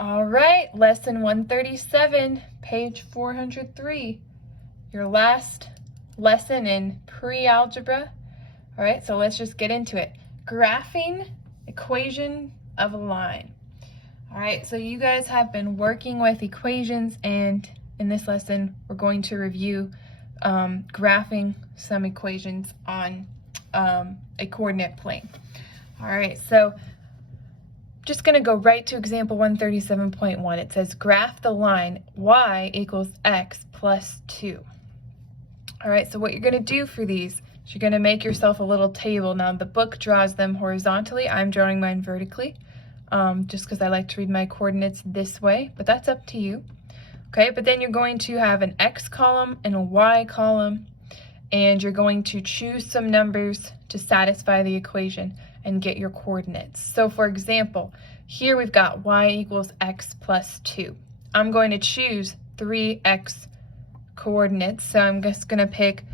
All right, lesson 137, page 403, your last lesson in pre-algebra. All right, so let's just get into it. Graphing equation of a line. All right, so you guys have been working with equations, and in this lesson, we're going to review graphing some equations on a coordinate plane. All right, so just going to go right to example 137.1. It says graph the line y equals x plus 2. All right, so what you're going to do for these is you're going to make yourself a little table. Now the book draws them horizontally. I'm drawing mine vertically just because I like to read my coordinates this way, but that's up to you. Okay, but then you're going to have an x column and a y column, and you're going to choose some numbers to satisfy the equation and get your coordinates. So for example, here we've got y equals x plus 2. I'm going to choose 3x coordinates, so I'm just going to pick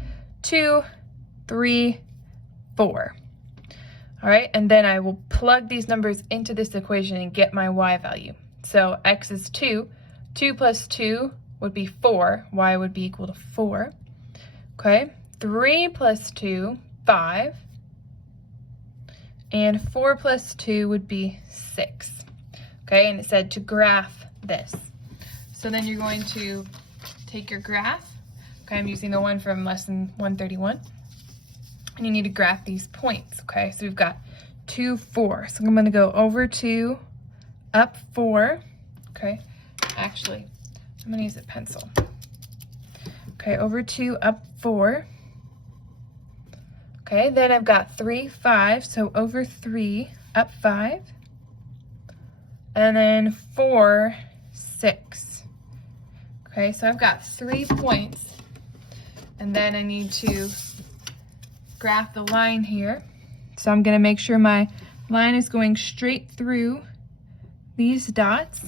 2, 3, 4. All right, and then I will plug these numbers into this equation and get my y value. So x is 2. 2 plus 2 would be 4. Y would be equal to 4. Okay, 3 plus 2, 5. And 4 plus 2 would be 6. Okay, and it said to graph this. So then you're going to take your graph. Okay, I'm using the one from lesson 131. And you need to graph these points. Okay, so we've got 2, 4. So I'm going to go over 2, up 4. Okay, actually, I'm going to use a pencil. Okay, over 2, up 4. Okay, then I've got 3, 5, so over 3, up 5. And then 4, 6. Okay, so I've got 3 points. And then I need to graph the line here. So I'm going to make sure my line is going straight through these dots.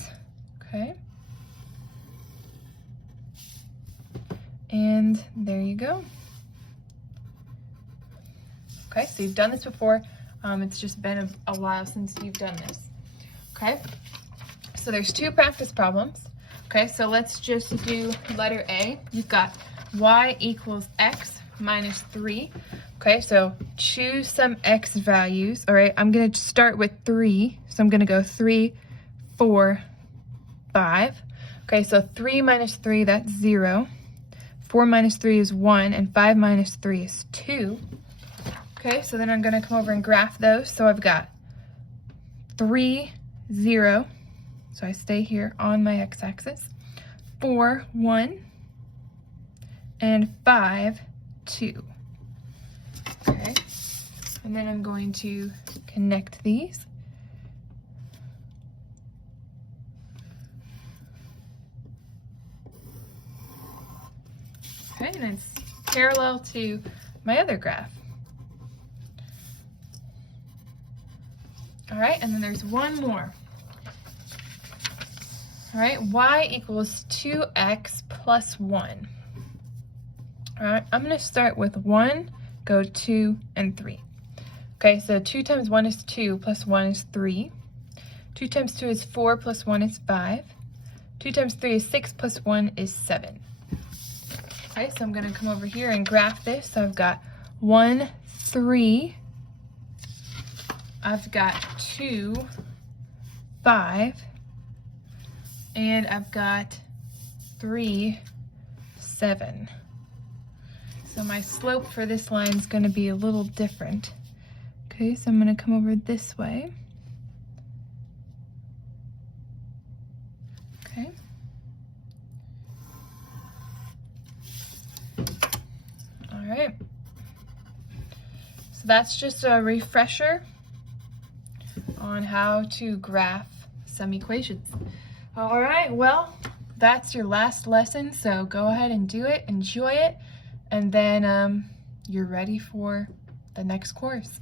Okay. And there you go. Okay, so you've done this before. It's just been a while since you've done this. Okay, so there's 2 practice problems. Okay, so let's just do letter A. You've got y equals x minus 3. Okay, so choose some x values. All right, I'm going to start with 3. So I'm going to go 3, 4, 5. Okay, so 3 minus 3, that's 0. 4 minus 3 is 1, and 5 minus 3 is 2. Okay, so then I'm going to come over and graph those. So I've got 3, 0. So I stay here on my x-axis. 4, 1. And 5, 2. Okay, and then I'm going to connect these. Okay, and it's parallel to my other graph. All right, and then there's one more. All right, y equals 2x plus 1. All right, I'm going to start with 1, go 2, and 3. Okay, so 2 times 1 is 2, plus 1 is 3. 2 times 2 is 4, plus 1 is 5. 2 times 3 is 6, plus 1 is 7. Okay, so I'm going to come over here and graph this. So I've got 1, 3. I've got 2, 5. And I've got 3, 7. So my slope for this line is going to be a little different. Okay, so I'm going to come over this way. Okay. All right. So that's just a refresher on how to graph some equations. All right, well, that's your last lesson, so go ahead and do it, enjoy it, and then you're ready for the next course.